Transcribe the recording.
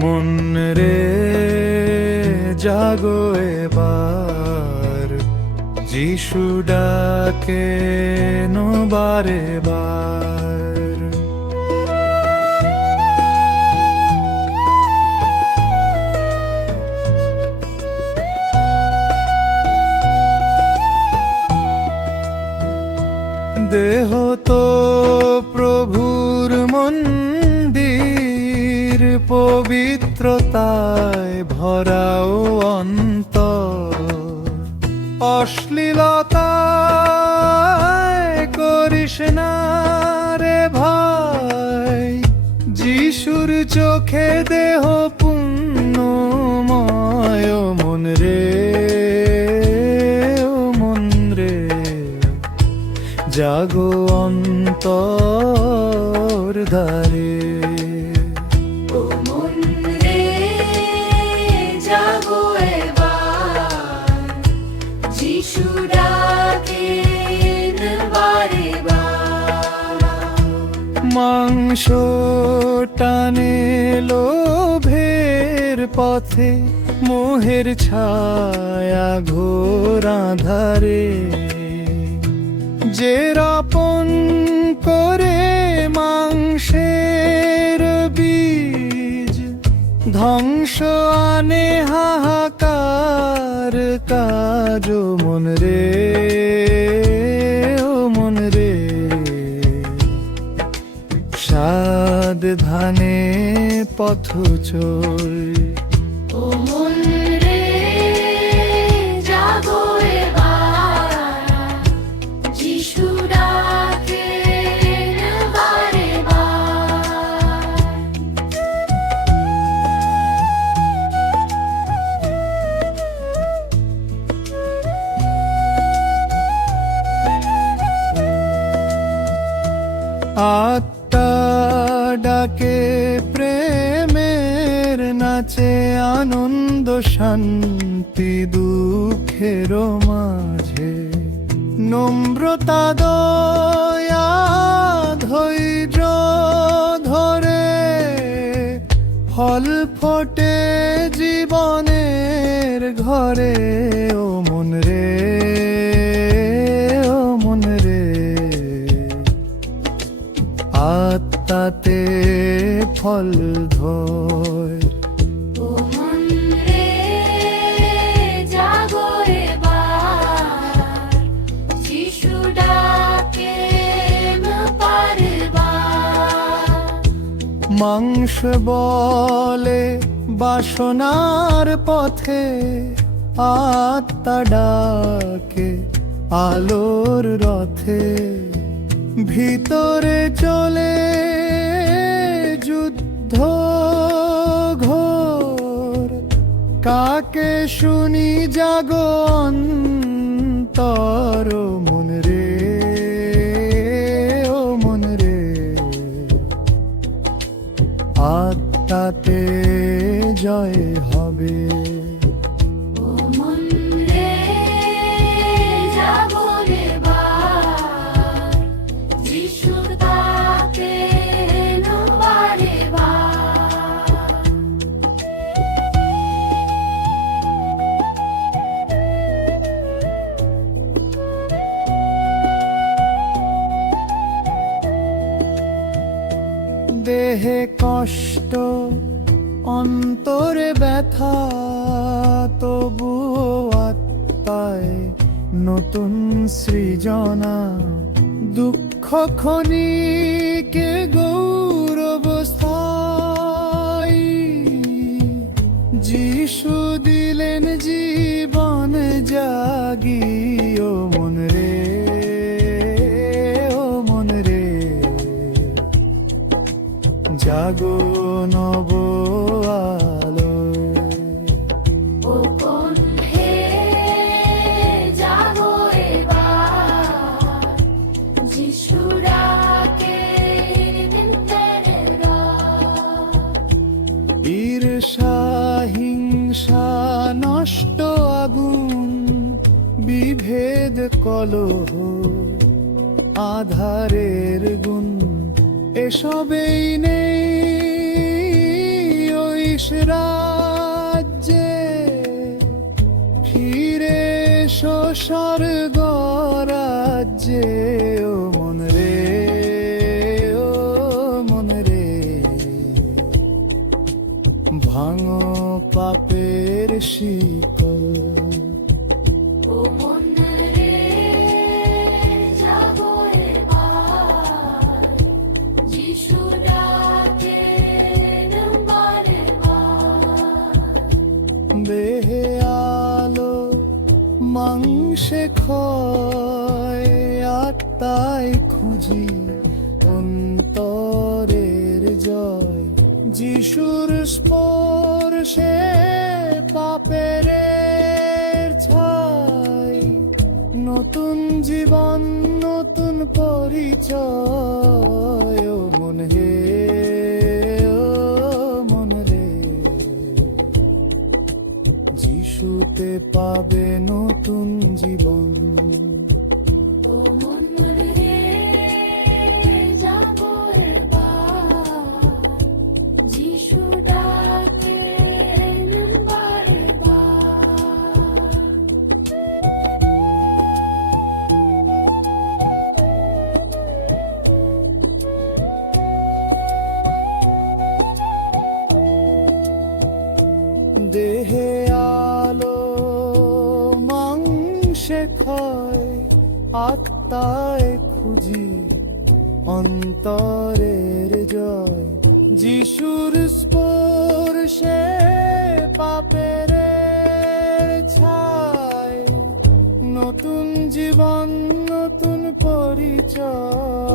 মন রে জাগো এবার, যিশু ডাকে বারে বার। দেহ তো প্রভুর মন্দির, পবিত্রতায় ভরাও অন্তর, অশ্লীলতায় করিস না রে ভাই, যিশুর চোখে দেহ পুণ্যময়। ও মন রে, ও মন রে, জাগো অন্তর ধারে। মাংস টানে লোভের পথে, মোহের ছায়া ঘোর আঁধারে, যে রোপণ করে মাংসের বীজ, ধ্বংস আনে হাহাকার কাজ। ও মন রে, ও মন রে, সাদ ধানে পথ চল। আত্মা ডাকে প্রেমের নাচে, আনন্দ শান্তি দুঃখের মাঝে, নম্রতা দয়া ধৈর্য ধরে, ফল ফোটে জীবনের ঘরে। ও মন রে, ও মন রে, আত্মাতে ফল ধর। মাংস বলে বাসনার পথে, আত্মা ডাকে আলোর রথে, ভিতরে চলে যুদ্ধ ঘোর, কাকে শুনি জাগো অন্তর। ও মন রে, ও মন রে, আত্মাতে জয় হবে। দেহে কষ্ট অন্তরে ব্যথা, তবুও আত্মায় নতুন সৃজনা, দুঃখ ক্ষণিকে গৌরব স্থায়ী, যিশু দিলেন জীবন জাগি। ও মন রে, ও মন রে, জাগো নব আলো। ঈর্ষা হিংসা নষ্ট আগুন, বিভেদ কলহ আধারের গুণ, এসবেই নেই ওই নিজ রাজ্যে ফিরে এসো স্বর্গ রাজ্যে। ও মন রে, ও মন রে, ভাঙো পাপের শিকল। ও মন রে, জাগো এবার, যিশু ডাকেন বারে বার। দেহে আলো মাংসে ক্ষয়, আত্মায় খুঁজি অন্তরের জয়। যিশুর স্পর্শে পাপের ছাই, নতুন জীবন নতুন পরিচয়। ও মন হে, ও মন রে, যিশুতে পাবে নতুন জীবন। ও মন রে, জাগো এবার, যিশু ডাকেন বারে বার। দেহে আলো মাংসে ক্ষয়, আত্মায় খুঁজি অন্তরের জয়। যিশুর স্পর্শে পাপের ছাই, নতুন জীবন নতুন পরিচয়।